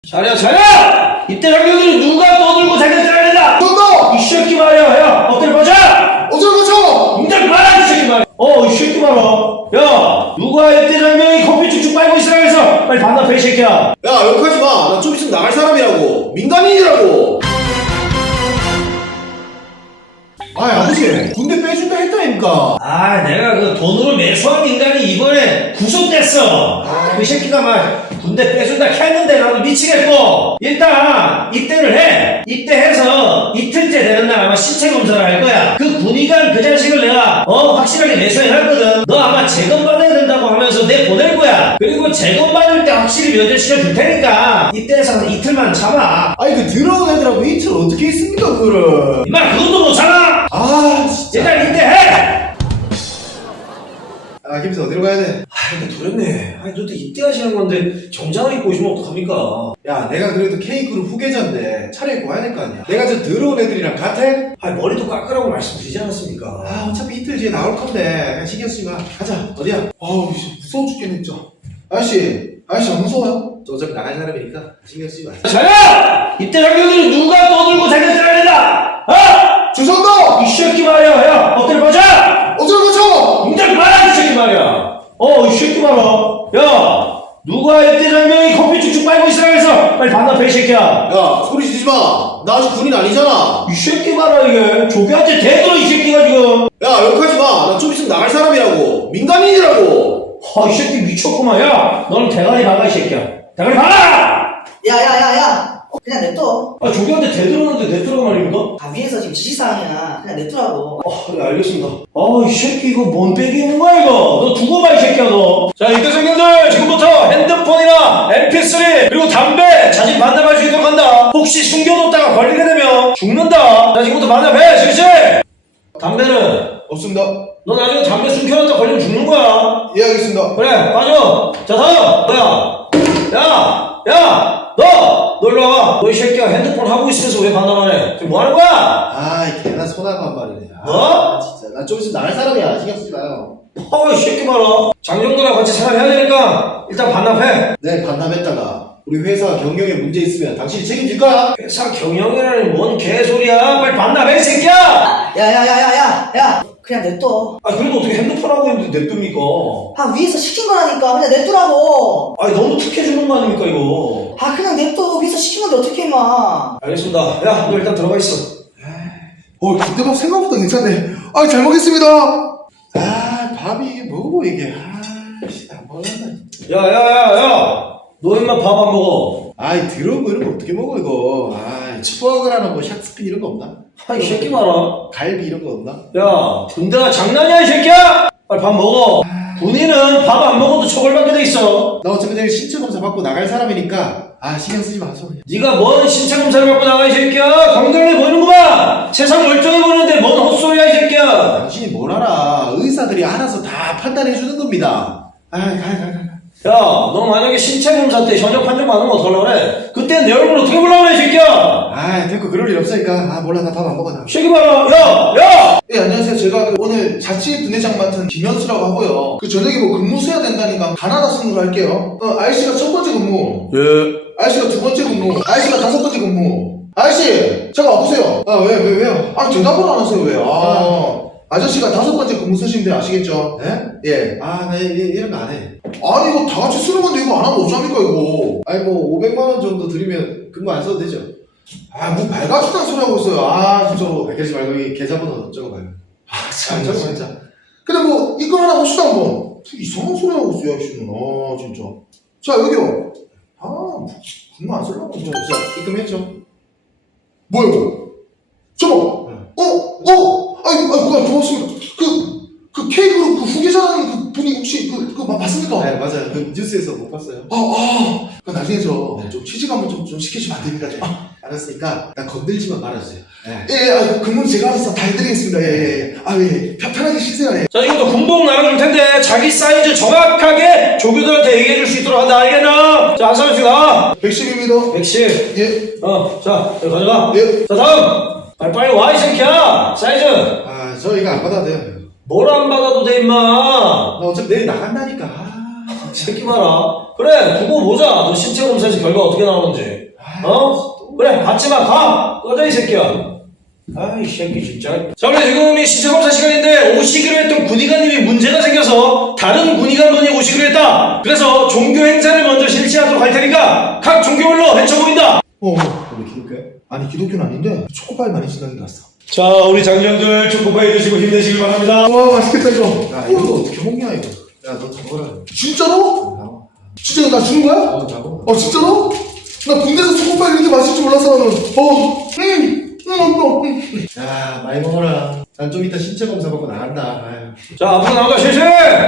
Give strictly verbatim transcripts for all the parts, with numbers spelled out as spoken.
자냐 자냐! 이때 장병들은 누가 떠들고 자기들을 내다! 너! 이 새끼 말이야 야 엎드려 보자! 어쩔 거죠? 응답 말아 이 새끼 말이야! 어 이 새끼 말아 야 누가 이때 장병이 커피 쭉쭉 빨고 있으라 해서 빨리 반납해 이 새끼야. 야 욕하지 마. 나 좀 있으면 나갈 사람이라고. 민간인이라고. 아이 아버지 군대 빼준다 했다니까. 아 내가 그 돈으로 매수한 인간이 이번에 구속됐어. 아, 그 새끼가 막 군대 빼준다 했는데 나도 미치겠고 일단 입대를 해. 입대해서 이틀째 되는 날 아마 신체 검사를 할 거야. 그 군의관 그 자식을 내가 어 확실하게 매수해 놨거든. 너 아마 재검 받아야 된다고 하면서 내 보낼 거야. 그리고 재검 받을 때 확실히 면제시켜 줄 테니까 입대해서 한 이틀만 참아. 아니 그 들어온 애들하고 이틀 어떻게 있습니까 그거를. 임마 그것도 못 참아. 아 진짜. 일단 입대해. 아 김수 어디로 가야 돼? 아 근데 도련님 아니 너도 입대하시는 건데 정장을 입고 오시면 어떡합니까? 야 내가 그래도 K그룹 후계자인데 차려입고 와야 될 거 아니야. 내가 저 들어온 애들이랑 같아? 아니 머리도 깎으라고 말씀드리지 않았습니까? 아 어차피 이틀 뒤에 나올 건데 그냥 신경 쓰지 마. 가자. 어디야? 아우 무서워 죽겠네 진짜. 아저씨 아저씨 안 무서워요? 저 어차피 나갈 사람이니까 신경 쓰지 마. 자야! 입대 장병들은 누가 떠들고 자기들을 내다! 어? 주성도! 이 새끼 말이야 야 엎드려 보자! 어쩔 거죠? 응답 말아 이 새끼 말이야. 어 이 새끼 말아 야 누가 입대 장병이 커피 쭉쭉 빨고 있으라 해서 빨리 반납해 이 새끼야. 야 소리 지르지 마. 나 아직 군인 아니잖아. 이 새끼 말아 이게 조교한테 대들어 이 새끼가 지금. 야 욕하지 마. 나 좀 있으면 나갈 사람이라고. 민간인이라고. 아 이 새끼 미쳤구만. 야 너는 대가리 박아 이 새끼야. 대가리 박아! 야야야야 그냥 냅둬. 아 조교한테 대들었는데 내 들어가 말입니까? 다 위에서 지금 지시사항이야. 그냥 냅두라고. 아, 그래, 알겠습니다. 아, 이 새끼, 이거 뭔 백이 있는 거야, 이거? 너 두고 봐, 이 새끼야, 너. 자, 이때 장병들, 지금부터 핸드폰이나 엠피쓰리, 그리고 담배, 자진 반납할 수 있도록 한다. 혹시 숨겨뒀다가 걸리게 되면 죽는다. 자, 지금부터 반납해, 실시! 담배는, 없습니다. 너 나중에 담배 숨겨놨다 걸리면 죽는 거야. 예 알겠습니다. 그래, 빠져. 자, 다음, 뭐야? 야, 야, 너! 너 일로 와봐. 너 이 새끼야, 핸드폰 하고 있으면서 왜 반납 안 해? 지금 뭐 하는 거야? 아이 개나 소나만 말이네. 아, 뭐? 진짜 나 좀 있으면 나갈 사람이야. 신경 쓰지 마요. 아, 이 새끼 봐라. 장정도랑 같이 생활해야 되니까 일단 반납해. 내 반납했다가 우리 회사 경영에 문제 있으면 당신이 책임질 거야. 회사 경영이라니 뭔 개소리야. 빨리 반납해, 이 새끼야. 야야야야야 야 그냥 냅둬. 아, 그래도 어떻게 핸드폰 하고 있는데 냅둡니까? 아 위에서 시킨 거라니까. 그냥 냅두라고. 아니, 너무 특혜주는 거 아닙니까, 이거? 아 그냥 냅둬. 위에서 시킨 건데 어떻게 임마. 알겠습니다. 야, 너 일단 들어가 있어. 어 그때밥 생각보다 괜찮네. 아 잘 먹겠습니다. 아 밥이 이게 뭐고 이게. 아씨 안 먹는다. 야, 야, 야, 야. 너 임마 밥 안 먹어. 아이 더러운 거 이런 거 어떻게 먹어 이거. 아이 츠버거라는 뭐 샥스핀 이런 거 없나? 아, 이 새끼 봐라. 갈비 이런 거 없나? 야, 군대가 장난이야, 이 새끼야? 빨리 밥 먹어. 군인은 밥 안 먹어도 처벌받게 돼 있어. 나 어차피 내일 신체 검사 받고 나갈 사람이니까 아 신경 쓰지 마소 그냥. 네가 뭔 신체 검사를 받고 나가 이 새끼야. 건강해 보이는구만. 세상 멀쩡해 보이는데 뭔 헛소리야 이 새끼야. 당신이 뭘 알아. 의사들이 알아서 다 판단해 주는 겁니다. 아이 가이 가이 가이. 야, 너 만약에 신체 검사 때 현역 판정 받으면 어떡하려고 그래? 그때 내 얼굴 어떻게 보려고 그래 이 새끼야. 아이 됐고 그럴 일 없으니까. 아 몰라 나 밥 안 먹어 나. 이 새끼 봐라. 야, 야. 예, 안녕하세요. 제가 그 오늘 자치 분회장 맡은 김현수라고 하고요. 그 저녁에 뭐 근무 서야 된다니까 가나다 순으로 할게요. 어, 아이씨가 첫 번째 근무. 예. 아이씨가 두 번째 근무. 아이씨가 다섯 번째 근무. 아이씨, 잠깐 와보세요. 아 왜 왜 왜요? 아, 대답을 안 하세요, 왜요? 아, 아저씨가 다섯 번째 근무 서시면 돼요. 아시겠죠? 네? 예. 아나 이런 거 안 해. 아니, 이거 다 같이 쓰는 건데 이거 안 하면 어쩌합니까, 이거? 아니 뭐 오백만 원 정도 드리면 근무 안 써도 되죠? 아, 뭐 발가죽단 소리 하고 있어요. 아, 진짜로. 그러지 말고 이 계좌번호 적어봐요. 아, 참, 적어 진짜. 진짜. 근데 뭐, 이거 하나 봅시다, 한번. 이상한 소리 하고 있어요, 아저씨는. 아, 진짜. 자, 여기요. 아, 근무 안 쓰려고. 진짜. 자 입금했죠? 뭐야, 이거? 저거! 어? 어? 아이, 아이, 뭐야, 고맙습니다. 그, 그 K그룹 그 후계자라는 그 분이 혹시 그, 그거 맞습니까? 네 맞아요. 그 뉴스에서 못 봤어요. 아, 아, 그 나중에 저, 네. 좀 취직 한번 좀, 좀 시켜주면 안 됩니까? 좀? 알았으니까 나 건들지만 말아주세요. 네. 예, 예, 아, 근무는 제가 알아서 다 해드리겠습니다. 예, 예, 예. 아, 예, 예. 편- 편하게 쉬세요, 예. 자, 지금부터 군복 나눠줄 텐데 자기 사이즈 정확하게 조교들한테 얘기해 줄 수 있도록 한다. 알겠나? 자, 한 사람씩 나와. 백십입니다. 백십. 예, 어, 자, 여기 가져가. 예. 자, 다음. 빨리 빨리 와, 이 새끼야. 사이즈. 아 저 이거 안 받아도 돼요. 뭘 안 받아도 돼, 임마. 나 어차피 내일 나간다니까. 아, 이 새끼 봐라. 그래, 두고 보자. 너 신체 검사에서 결과 어떻게 나오는지. 어? 그래, 받지마, 가! 꺼져, 이 새끼야. 아이, 새끼, 진짜. 자, 우리 지금 이 신체 검사 시간인데, 오시기로 했던 군의관님이 문제가 생겨서, 다른 군의관분이 오시기로 했다. 그래서 종교 행사를 먼저 실시하도록 할 테니까, 각 종교별로 헤쳐보인다. 어, 왜 기독교야? 아니, 기독교는 아닌데, 초코파이 많이 생각이 났어. 자, 우리 장년들 초코파이 드시고 힘내시길 바랍니다. 와, 맛있겠다, 이거. 야, 이거 어떻게 먹냐, 이거. 야, 너 다 먹어라. 진짜로? 진짜 나 주는 거야? 어, 다 먹어. 어 진짜로? 나 군대에서 초코파이 이렇게 맛있을 줄 몰랐어 나는. 어. 음. 음. 음. 야, 많이 먹어라. 난 좀 이따 신체 검사 받고 나간다. 아유. 자, 앞으로 나가, 실시! 어,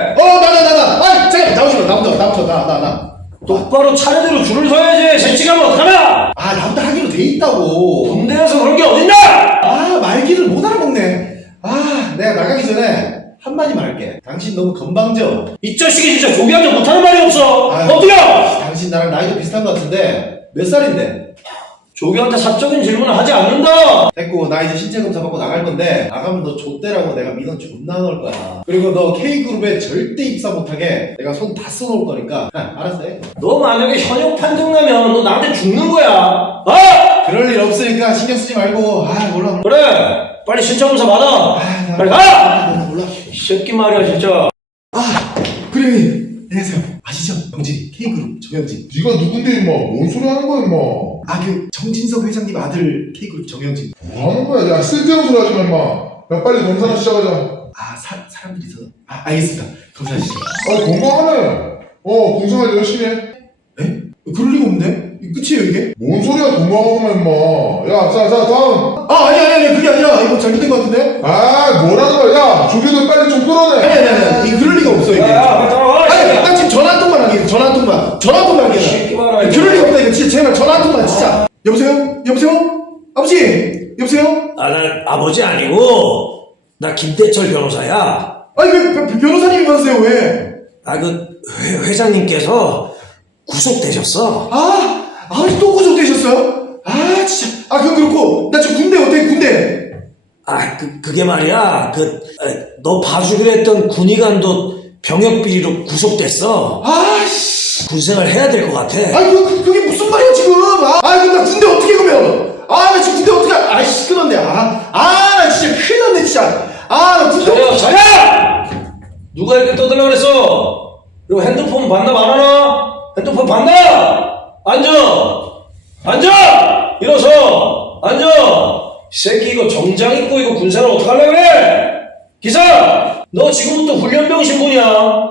나, 나, 나, 나. 아이, 잠깐, 나오지 마. 나부터, 나부터, 나, 나, 나. 똑바로 차례대로 줄을 서야지. 실시간은 어떡하냐? 아, 나부터 하기로 돼 있다고. 군대에서 그런 게 어딨나? 아, 말귀를 못 알아먹네. 아, 내가 나가기 전에 한마디 말할게. 당신 너무 건방져. 이 자식이 진짜 조기하지 못하는 말이 없어. 아유. 어떻게? 당신 나랑 나이도 비슷한 것 같은데 몇 살인데? 조기한테 사적인 질문을 하지 않는다. 됐고, 나 이제 신체 검사 받고 나갈 건데 나가면 너 좆대라고 내가 민원 존나 넣을 거야. 그리고 너 K그룹에 절대 입사 못하게 내가 손 다 써놓을 거니까 아, 알았어 해. 너 만약에 현역 판정 나면 너 나한테 죽는 거야. 어? 그럴 일 없으니까 신경 쓰지 말고. 아, 몰라 몰라. 그래. 빨리 신청검사 받아. 아, 나 빨리 가! 몰라 몰라. 이 새끼 말이야 진짜. 아, 그래 형님. 안녕하세요. 아시죠? 정진 K그룹 정영진. 네가 누군데 임마? 뭔 소리 하는 거야 임마? 아, 그 정진석 회장님 아들 K그룹 정영진. 뭐 하는 거야? 야 쓸데없는 소리 하지 마 임마. 야 빨리 검사나 시작하자. 아, 사, 사람들이 있어. 아, 알겠습니다. 검사하시죠. 아 건강하네. 어 공생활 열심히 해. 에? 그럴 리가 없네? 이거 끝이에요 이게? 뭔 소리야 건강하구만 임마. 야자자 다음. 아, 아니 아니 아니 그게 아니라 이거 잘못된 것 같은데? 아 뭐라는 거야? 야 조교들 빨리 좀 끌어내. 아니 아니 아니, 아니 이거 그럴 리가 없어 이게. 야, 야, 빨리 따라와. 이 아니, 새끼야. 나 지금 전화 한 통만 하게. 전화 한 통만. 전화 한 통만 이 하게. 새끼 봐라. 그럴 리가 없다 이거 진짜 제발 전화 한 통만 진짜. 여보세요? 여보세요? 아버지? 여보세요? 아, 나 아버지 아니고 나 김대철 변호사야. 아니 왜 변- 변호사님이 가세요 왜? 아, 그 회, 회장님께서 구속되셨어. 아, 아버지 또 구속되셨어요? 아 진짜. 아 그건 그렇고 나 지금 군대 어때 군대? 아, 그, 그게 말이야. 그, 에, 너 봐주기로 했던 군의관도 병역 비리로 구속됐어. 아씨. 군생활 해야 될 것 같아. 아 그, 그, 그게 무슨 말이야 지금? 아, 아 그럼 나 군대 어떻게 가면? 아 나 지금 군대 어떻게? 아이씨 끊었네. 아아 나 진짜 큰일 났네 진짜. 아 나 군대. 자려, 자려! 누가 이렇게 떠들라 그랬어? 그리고 핸드폰 반납 안 하나? 핸드폰 반납! 앉아! 앉아! 일어서! 앉아! 이 새끼 이거 정장 입고 이거 군생활 어떡하려 그래? 기사! 너 지금부터 훈련병 신분이야.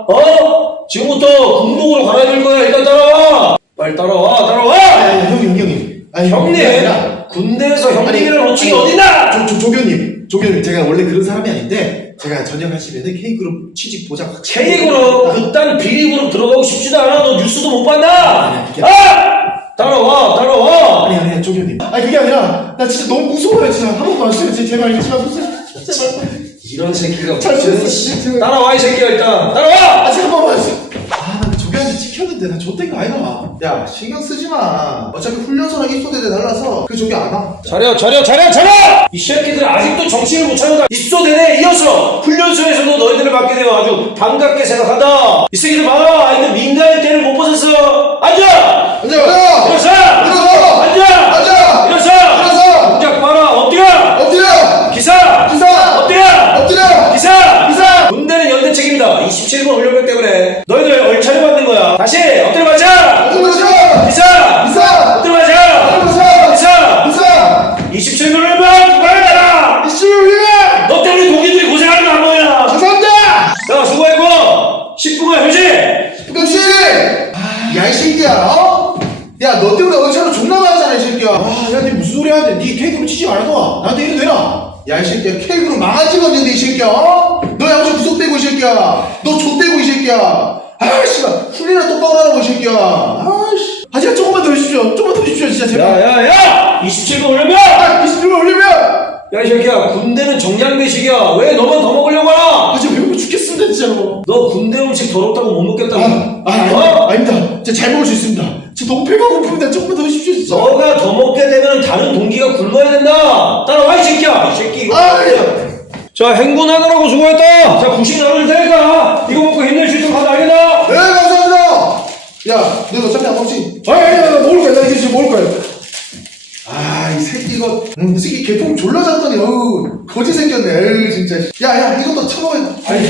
어? 지금부터 군복으로 갈아입을 거야. 일단 따라와! 빨리 따라와, 따라와! 아니, 아니, 형님, 형님. 아니, 형님! 그게 아니라 군대에서 형님이라는 아니, 호칭이 아니, 어딨나? 조, 조, 조교님, 조교님, 제가 원래 그런 사람이 아닌데, 제가 전역하시면 K그룹 취직 보장 확실히. K그룹, 그딴 비리그룹 들어가고 싶지도 않아. 너 뉴스도 못 봤나? 아니야, 그게 아! 따라와, 따라와! 아니, 아니, 조교님. 아니, 그게 아니라, 나 진짜 너무 무서워요, 진짜. 한 번만 와주세요. 진짜 제발, 잊지 마세요. 제발. 이런 새끼가 잘 무슨 됐어, 씨. 제발. 따라와, 이 새끼야, 일단. 따라와! 아, 잠깐만 와주세요. 아, 나 조교한테 찍혔는데, 나 좆된 거 아이가. 야, 신경 쓰지 마. 어차피 훈련소랑 입소대대 달라서, 그 조교 안 와. 차려, 차려, 차려, 차려! 이 새끼들 아직도 정신을 못 차려다. 입소대대 이어서 훈련소에서도 너희들을 맡게 되어 아주 반갑게 생각한다. 이 새끼들 봐라. 아이들 민간인 때를 못 벗었어. 앉아! 앉아. 일어서! 일어서. 앉아! 앉아. 일어서! 일어서. 동작 봐라. 엎드려! 엎드려. 기사! 기사. 엎드려! 엎드려. 기사! 기사. 군대는 연대 책임이다. 이십칠 번 훈련병 때문에 너희들 얼차려 받는 거야. 다시 엎드려 가자. 엎드려. 기사. 기사! 기사. 엎드려 가자. 기사. 기사! 기사. 이십칠 번 훈련병 빨리 이씨유 위에. 너 때문에 동기들이 고생하는 거 안 보이나? 감사합니다. 야, 수고했고 십 분간 휴식. 역시. 야, 이 새끼야, 어? 야, 너 때문에 얼차려 존나 많았잖아, 이 새끼야. 아, 야, 니 무슨 소리 하는데? 니 K그룹 취직 안 해서 나한테 이래 되나? 야, 이 새끼야, K그룹 망아지 건데, 이 새끼야, 어? 너 양심 구속되고, 이 새끼야. 너 좆되고, 이 새끼야. 아이씨, 훈련이나 똑바로 하라고, 이 새끼야. 아이씨. 하지만 조금만 더 해주십시오. 조금만 더 해주십시오, 진짜, 제발. 야야야! 이십칠 번 훈련병! 아, 이십 분 올리면! 야, 이 새끼야, 군대는 정량배식이야. 왜 너만 더 먹으려고 하나? 아, 진짜 배고파 죽겠습니다, 진짜로. 너 군대 음식 더럽다고 못 먹겠다고. 아, 아, 아니, 어? 아닙니다. 진짜 잘 먹을 수 있습니다. 진짜 너무 배가 고픕니다. 조금만 더 해주십시오, 진짜. 너가 더 먹게 되면 다른 동기가 굶어야 된다. 따라와, 이 새끼야. 이 새끼 이거. 아, 야. 자, 행군하느라고 수고했다. 자, 구십 나눠줄 테니까 이거 먹고 힘낼 수 있도록 하자, 알겠나? 네 감사합니다. 야, 너 어차피 안 먹지? 아니 아니 나 먹을 거야 나 이거 지금 먹을 거야. 아, 이 새끼 이거, 음, 이 새끼 개폼 졸라 잡더니, 어우, 거지 생겼네, 에휴, 진짜. 야, 야, 이것도 처먹어. 아니,